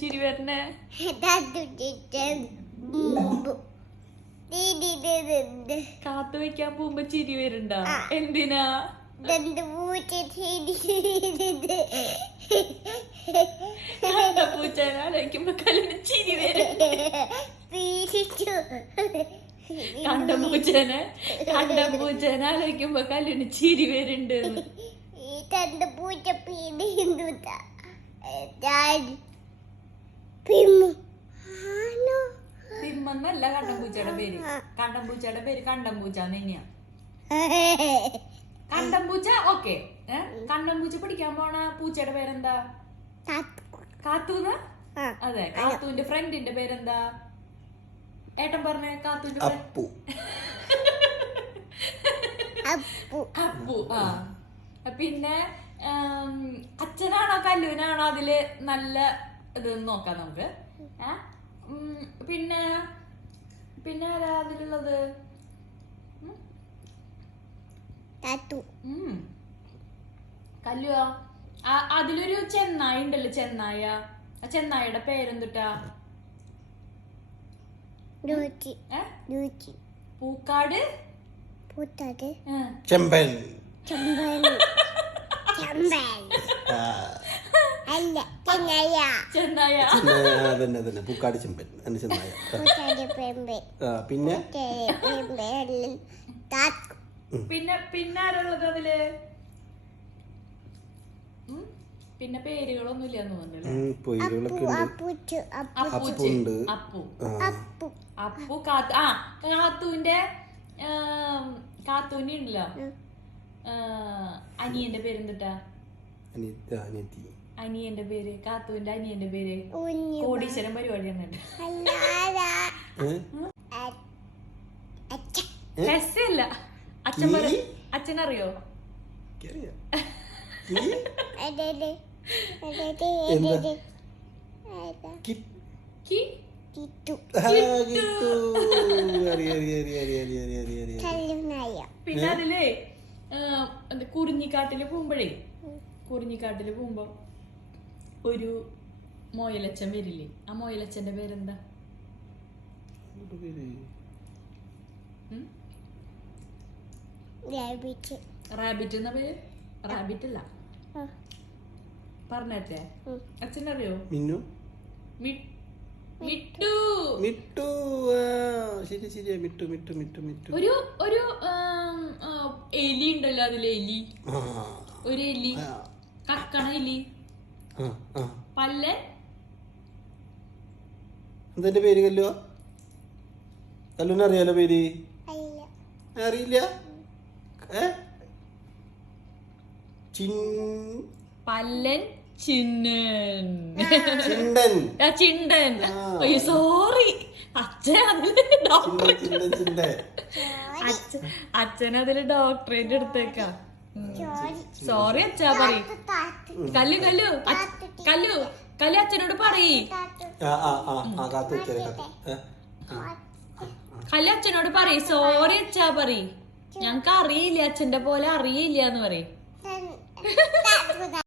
ചിരി വരണേ കാത്തു വെക്കാൻ പോകുമ്പോ ചിരി വരണ്ട എന്തിനാ കണ്ടപൂച്ചനെ കണ്ടപൂച്ചനെ ആലോചിക്കുമ്പോ കല്ലിന് ചിരി വരുന്നുണ്ട് ഈ കണ്ടപൂച്ച പീഡിയുന്നു പിമ്മന്നല്ല കണ്ടം പൂച്ചയുടെ പേര് കണ്ടം പൂച്ചയുടെ പേര് കണ്ടം പൂച്ച കണ്ടം പൂച്ച ഓക്കെ കണ്ടം പൂച്ച പിടിക്കാൻ പോണ പൂച്ചയുടെ പേരെന്താ കാത്തൂന്ന് അതെ കാത്തുവിന്റെ ഫ്രണ്ടിന്റെ പേരെന്താ ഏട്ടൻ പറഞ്ഞേ കാത്തുവിന്റെ അപ്പു ആ പിന്നെ അച്ഛനാണോ കല്ലുവിനാണോ അതില് നല്ല ഇത് നോക്കാം നമുക്ക് പിന്നെ പിന്നെ അതിലുള്ളത് കല്ലുവാ അതിലൊരു ചെന്നായി ഉണ്ടല്ലോ ചെന്നായ ആ ചെന്നായിയുടെ പേരെന്തുട്ടാ പൂക്കാട് പൂക്കാട് ചെമ്പൻ അല്ല തന്നെ തന്നെ പൂക്കാടി ചെമ്പൻ അനുസന്നായ പിന്നെ പിന്നെ പിന്നെ ആരുള്ളത് അതില് പിന്നെ പേരുകളൊന്നും ഇല്ല എന്ന് തോന്നുന്നില്ല അനിയന്റെ പേര് കാത്തുവിന്റെ അനിയന്റെ പേര് കോടീശ്വരം പരിപാടി അല്ല അച്ഛൻ പറ അച്ഛൻ അറിയോ പിന്നെ അതില് കുറിഞ്ഞിക്കാട്ടില് പോകുമ്പോഴേ കുറിഞ്ഞിക്കാട്ടില് പോകുമ്പോ ഒരു മോയിലച്ഛൻ വരില്ലേ ആ മോയിലച്ഛന്റെ പേരെന്താ റാബിറ്റ് എന്ന പേര് റാബിറ്റ് അല്ല പറഞ്ഞേ അച്ഛനറിയോ മിന്നു ഒരു ഒരു എലി ഉണ്ടല്ലോ അതിലെ എലി ഒരു എലി കക്കണ എലി പല്ല് എന്തെന്റെ പേര് കല്ലു കല്ലുന അറിയാലോ പേര് അറിയില്ല പല്ലൻ ചിണ്ടൻ സോറി അച്ഛൻ അതില് ഡോക്ടറേറ്റ് എടുത്തേക്കാം സോറി അച്ഛ പറയും കല്ലു കല്ലു കല്ലു കല്ലു അച്ഛനോട് പറയും കല്ലു അച്ഛനോട് പറയും സോറി അച്ഛ പറയും ഞങ്ങക്ക് അറിയില്ല അച്ഛന്റെ പോലെ അറിയില്ല എന്ന് പറയും